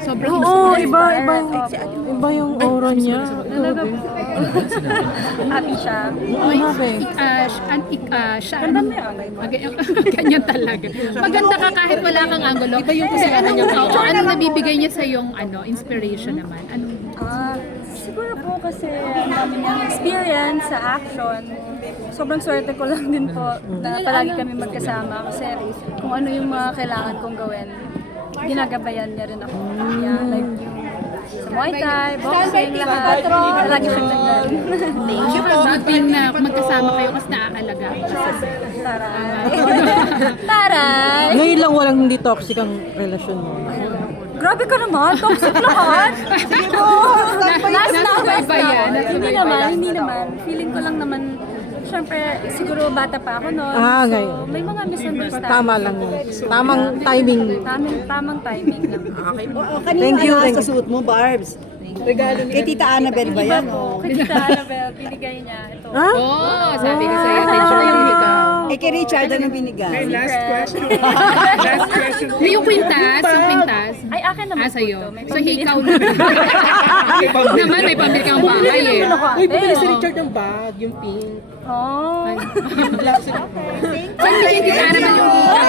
Sobrang Oo, iba yung Ay, aura niya. Talaga. Happy siya. Siya, ganyan talaga. Maganda ka kahit wala kang angulo. Iba yung kasi ano nabibigay niya sa yung inspiration naman? Siguro po kasi ang dami niyang experience sa action. Sobrang swerte ko lang din po na palagi kami magkasama kasi kung ano yung mga kailangan kong gawin, ginagabayan niya rin ako. Yeah, like yung sa Muay Thai, boxing, lahat. Lagi siyang nagdaan. Thank you po. Good thing na magkasama kayo kasi naaalaga ko. Taray. Taray! Ngayon lang walang hindi toxic ang relasyon mo. Grabe ka naman, toxic lahat. Sige po, last ba yan? Hindi naman. Feeling ko lang naman, syempre, siguro bata pa ako noon. Ngayon. So, may mga misunderstanding. Tama lang yun. Tamang timing. Tamang timing lang. Kanina Thank you, ano thank sa you. suot mo, Barbs? Regalo kay Tita Annabel ba yan? Po, kay Tita Annabel, binigay niya ito. Ha? Oo, sabi ko sa'yo, attention yung ikaw. Eh kay Richard, anong binigay? Last question. Yung kwintas, Ay, akin naman po sa'yo. ito. May So, pambili. hikaw naman may pambili kang bahay eh. Uy, bumili si Richard ng bag, yung pink. Oh. Saan bigyan kita naman yung hikaw?